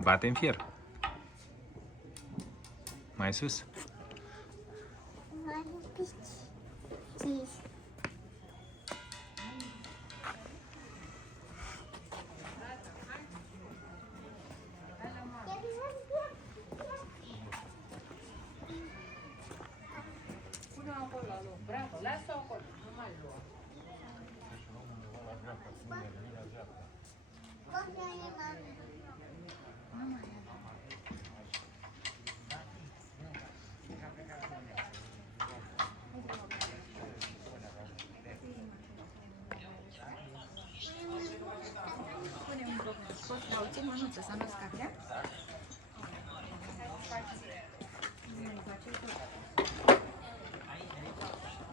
Bate în fier. Mai sus. Pune-o acolo, Alu. Bravo, lasă-o acolo. Nu mai lua. Pune un bloc, scoți la o țin mânuță să nu scape.